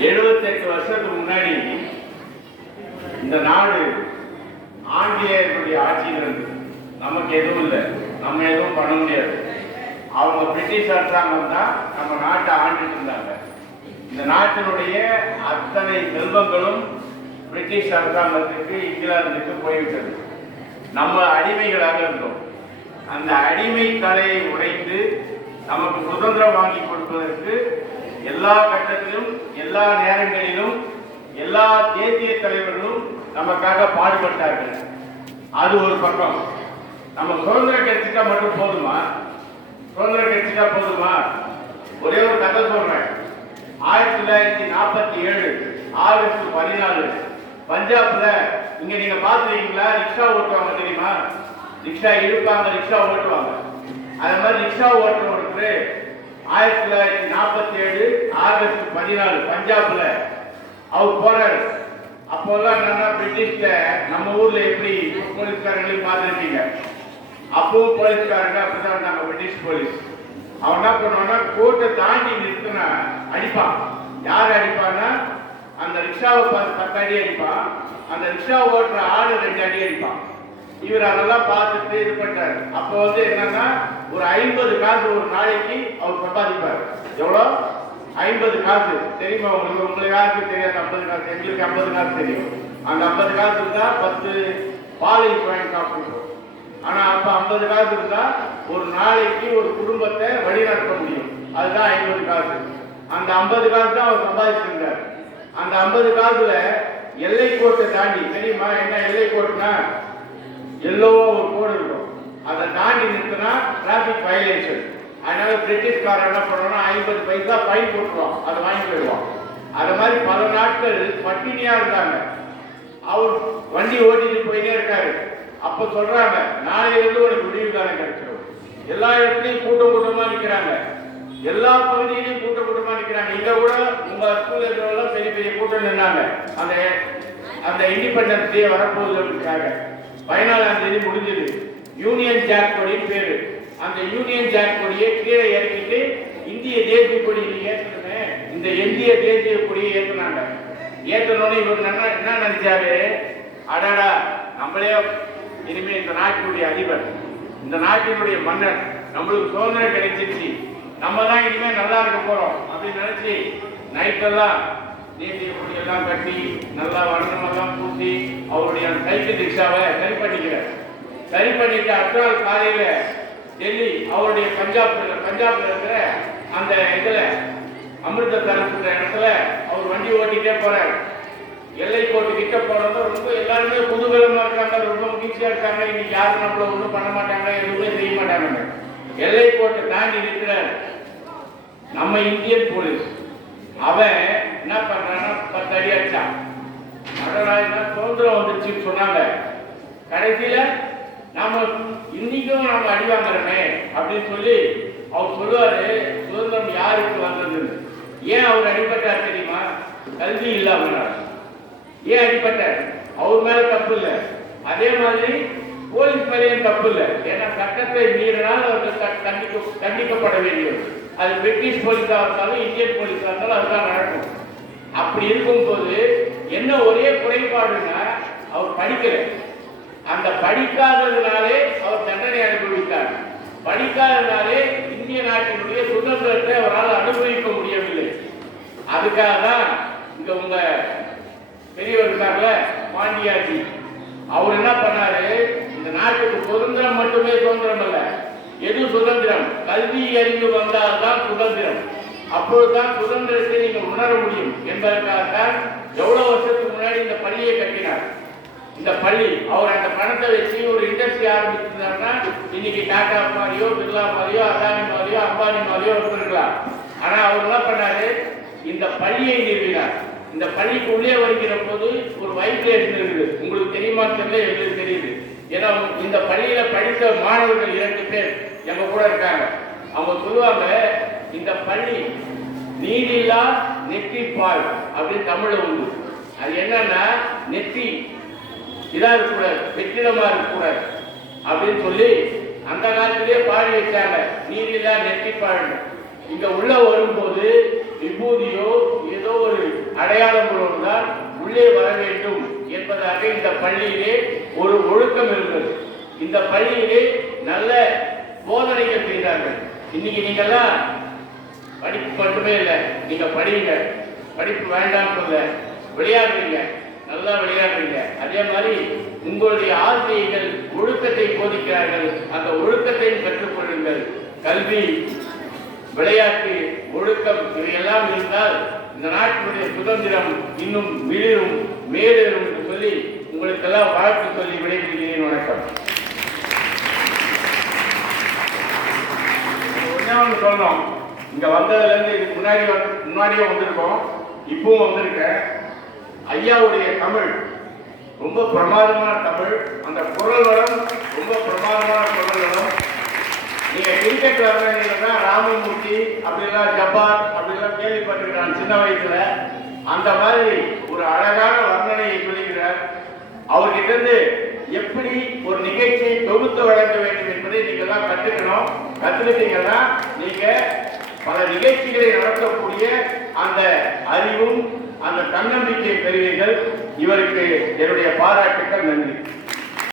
78 வருஷத்துக்கு முன்னாடி இந்த நாடு ஆங்கிலேயர்களுடைய ஆட்சியில் இருந்தது. நமக்கு எதுவும் இல்லை, நம்ம எதுவும் பண்ண முடியாது. அவங்க பிரிட்டிஷ் அரசாங்கம் தான் நம்ம நாட்டை ஆண்டுட்டு இருந்தாங்க. இந்த நாட்டினுடைய அத்தனை செல்வங்களும் பிரிட்டிஷ் அரசாங்கத்துக்கு, இங்கிலாந்துக்கு போய்விட்டது. நம்ம அடிமைகளாக இருந்தோம். அந்த அடிமை கலையை உடைத்து நமக்கு சுதந்திரம் வாங்கி கொடுப்பதற்கு எல்லா கட்டத்திலும், எல்லா நேரங்களிலும் எல்லா தேசிய தலைவர்களும் நமக்காக பாடுபட்டார்கள். அது ஒரு பக்கம். நம்ம சுதந்திரம் கிடைச்சிட்டா மட்டும் போதுமா? சுதந்திரம் கிடைச்சிட்டா போதுமா? ஒரே ஒரு கதை சொல்றேன். 1947 ஆகஸ்ட் 14 பஞ்சாப்ல, இங்க நீங்க பாத்துருக்கீங்களா? ரிக்ஷா ஓட்டுவாங்க தெரியுமா? ரிக்ஷா இழுப்பாங்க, ரிக்ஷா ஓட்டுவாங்க. அது மாதிரி ரிக்ஷா ஓட்டுறவருக்கு 1947 ஆகஸ்ட் 14 பஞ்சாப்ல அவர் போறாரு. அப்போல்லாம் என்னன்னா, பிரிட்டிஷ்ல நம்ம ஊர்ல எப்படி போலீஸ்காரங்களையும் பார்த்துருக்கீங்க. அப்பவும் போலீஸ்காரங்க அப்படிதான் இருந்தாங்க, பிரிட்டிஷ் போலீஸ். அவன் என்ன பண்ணுவான்னா, கோர்ட்டை தாண்டி நிறுத்தினா அடிப்பான். யார் அடிப்பான்னா, அந்த ரிக்ஷாவை 10 அடி அடிப்பான், அந்த ரிக்ஷா ஓட்டுற ஆளு 2 அடி அடிப்பான். இவர் அதெல்லாம் பார்த்துட்டு இது பண்றாரு. அப்போ வந்து என்னன்னா, ஒரு 50 காசு ஒரு நாளைக்கு அவர் சம்பாதிப்பார். எவ்வளோ? 50 காசு. தெரியுமா உங்களுக்கு? உங்களுக்கு யாருக்கு தெரியாது 50 காசு? எங்களுக்கு 50 காசு தெரியும். அந்த 50 காசு இருந்தா 10 பாலை வாங்கி சாப்பிடுவோம். ஆனா அப்ப 50 காசு இருந்தா ஒரு நாளைக்கு ஒரு குடும்பத்தை வழிநடத்த முடியும். அதுதான் 50 காசு. அந்த 50 காசு தான் அவர் சம்பாதிச்சிருந்தார். அந்த 50 காசுல எல்லை கோட்டை தாண்டி, தெரியுமா என்ன எல்லை கோட்டுனா? எல்லோவா ஒரு கோடு இருக்கும். அதை தாண்டி நிறுத்தினா டிராபிக் வயலேஷன். அதனால பிரிட்டிஷ்காரன் என்ன பண்ணுவோம்னா, 50 பைசா ஃபைன் போட்டுருவோம், அதை வாங்கி போயிடுவோம். அது மாதிரி பல நாட்கள் பட்டினியா இருந்தாங்க. அவர் வண்டி ஓட்டிட்டு போயிட்டே இருக்காரு. அப்ப சொல்றாங்க, நாளையிலிருந்து ஒரு விடிவு காலம் கிடைச்சிடும். எல்லா இடத்துலையும் கூட்டம் கூட்டமா நிற்கிறாங்க, எல்லா பகுதியிலையும் கூட்டம் கூட்டமா நிற்கிறாங்க. இங்க கூட உங்க ஸ்கூல் இருக்கிறவங்க பெரிய பெரிய கூட்டம் நின்னாங்க. அந்த இண்டிபெண்டன்ஸ் டே வரப்போகுதுக்காக 14ஆம் தேதி முடிஞ்சது. யூனியன் ஜாக் கொடின்னு பேரு. அந்த யூனியன் ஜாக் கொடியை கீழே இறக்கிட்டு இந்திய தேசிய கொடியை ஏற்றணுமே, இந்த இந்திய தேசிய கொடியை ஏற்றினாங்க. ஏற்றனோன்னு இவர் என்ன நினைச்சாரு, அடாடா நம்மளே இனிமே இந்த நாட்டினுடைய அதிபர், இந்த நாட்டினுடைய மன்னர், நம்மளுக்கு சுதந்திரம் கிடைச்சிருச்சு, நம்ம தான் இனிமே நல்லா இருக்க போறோம் அப்படின்னு நினைச்சு நைட்டெல்லாம் தேசிய கொடியெல்லாம் கட்டி நல்லா வண்ணமெல்லாம் பூசி அவருடைய சைக்கிள் ரிக்ஷாவை சரி பண்ணிக்கிறார். சரி பண்ணிட்டு அடுத்த நாள் காலையில டெல்லி, அவருடைய பஞ்சாப்ல இருக்கிற அந்த இதுல அமிர்தசரஸ் இடத்துல அவர் வண்டி ஓட்டிட்டே போறாரு. எல்லை கோட்டு கிட்ட போனதும் ரொம்ப எல்லாருமே குதூகலமா இருக்காங்க, ரொம்ப மகிழ்ச்சியா இருக்காங்க. இன்னைக்கு யாரும் நம்மள ஒன்றும் பண்ண மாட்டாங்க, எதுவுமே செய்ய மாட்டாங்க. எல்லை கோட்டை தாண்டி நிற்கிறார் நம்ம இந்தியன் போலீஸ். அவன் என்ன பண்றான்னா 10 அடி அடிச்சான். சுதந்திரம் வந்துருச்சுன்னு சொன்னாங்க. கடைசியில நாம இன்னைக்கும் நாம அடி வாங்குறோமே அப்படின்னு சொல்லி அவர் சொல்லுவாரு, சுதந்திரம் யாருக்கு வந்ததுன்னு. ஏன் அவர் அடிபட்டார் தெரியுமா? கல்வி இல்லாமல். ஏன் அடிபட்டார்? அவர் மேல தப்பு இல்லை, அதே மாதிரி போலீஸ் மேலேயும் தப்பு இல்லை. ஏன்னா சட்டத்தை மீறினால் அவர்கள் தண்டிக்கப்பட வேண்டியது. அது பிரிட்டிஷ் போலீஸா இருந்தாலும் இந்தியன் போலீஸா இருந்தாலும் அதுதான் நடக்கும். அப்படி இருக்கும்போது என்ன ஒரே குறைபாடுன்னா, அவர் படிக்கல. அந்த படிக்காததுனாலே அவர் தண்டனை அனுபவித்தார். படிக்காததுனாலே இந்திய நாட்டினுடைய சுதந்திரத்தை அவரால் அனுபவிக்க முடியவில்லை. அதுக்காக தான் இங்க உங்க பெரியவர் இருக்கார்ல பாண்டியாஜி, அவர் என்ன பண்ணாரு, இந்த நாட்டுக்கு சுதந்திரம் மட்டுமே சுதந்திரம் அல்ல, எது சுதந்திரம்? கல்வி அறிந்து வந்தால்தான் சுதந்திரம். அப்பொழுதுதான் சுதந்திரத்தை நீங்க உணர முடியும் என்பதற்காகத்தான் எவ்வளவு வருஷத்துக்கு முன்னாடி இந்த பள்ளியை கட்டினார். இந்த பள்ளி அவர் அந்த பணத்தை வச்சு ஒரு இண்டஸ்ட்ரி ஆரம்பிச்சிருந்தாருன்னா இன்னைக்கு டாடா மாதிரியோ, பிர்லா மாதிரியோ, அதானி மாதிரியோ, அம்பானி மாதிரியோ இருக்கலாம். ஆனா அவர் என்ன பண்ணாரு, இந்த பள்ளியை நிறுவினார். இந்த பள்ளிக்கு உள்ளே வருகிற போது ஒரு வைப்ரேஷன் இருக்குது. உங்களுக்கு தெரியுமா தெரியல, எங்களுக்கு தெரியுது. ஏன்னா இந்த பள்ளியில படித்த மாணவர்கள் 2 பேர் எங்க கூட இருக்காங்க. அவங்க சொல்லுவாங்க, இந்த பள்ளி நீரில்லா நெற்றி பால் அப்படின்னு தமிழ்ல உண்டு. அது என்னன்னா, நெற்றி இதா இருக்கக்கூடாது, வெற்றிடமா இருக்கக்கூடாது அப்படின்னு சொல்லி அந்த காலத்திலேயே பாடி வச்சாங்க, நீரில்லா நெற்றி பால். இங்க உள்ள வரும்போது விபூதியோ ஏதோ ஒரு என்பதாக இந்த பள்ளியிலே ஒரு ஒழுக்கம் இருந்தது. இந்த பள்ளியிலே நல்ல போதனைகள் செய்தார்கள். இன்னைக்கு நீங்கெல்லாம் படிப்பு மட்டுமே இல்லை, நீங்க படிங்க, படிப்பு வேண்டாம் சொல்ல, விளையாடுறீங்க, நல்லா விளையாடுறீங்க. அதே மாதிரி உங்களுடைய ஆசிரியர்கள் ஒழுக்கத்தை போதிக்கிறார்கள், அந்த ஒழுக்கத்தையும் கற்றுக்கொள்ளுங்கள். கல்வி, விளையாட்டு, ஒழுக்கம் இவையெல்லாம் இருந்தால் இந்த நாட்டினுடைய சுதந்திரம் இன்னும் மிளிரும் மேலேறும் என்று சொல்லி உங்களுக்கெல்லாம் வாழ்த்து சொல்லி விடைபெறுகிறேன். வணக்கம். ஒன்னு சொல்லணும், இங்க வந்ததுல இருந்து இதுக்கு முன்னாடியே வந்திருக்கோம், இப்பவும் வந்திருக்கேன். ஐயாவுடைய தமிழ் ரொம்ப பிரமாதமான தமிழ், அந்த குரல் வளம் ரொம்ப பிரமாதமான குரல் வளம். நீங்க கிரிக்கெட் வர்றீங்கன்னா ராமமூர்த்தி அப்படிலாம் ஜப்பார் அப்படிலாம் கேள்விப்பட்டிருக்கிறான் சின்ன வயசுல. அந்த மாதிரி ஒரு அழகான வர்ணனையை சொல்லுகிறார். அவர்கிட்ட இருந்து எப்படி ஒரு நிகழ்ச்சியை தொகுத்து வழங்க வேண்டும் என்பதை நீங்க எல்லாம் கற்றுக்கணும். கற்றுக்கிட்டீங்கன்னா நீங்க பல நிகழ்ச்சிகளை நடத்தக்கூடிய அந்த அறிவும் அந்த தன்னம்பிக்கையை பெறுவீர்கள். இவருக்கு என்னுடைய பாராட்டுக்கள். நன்றி.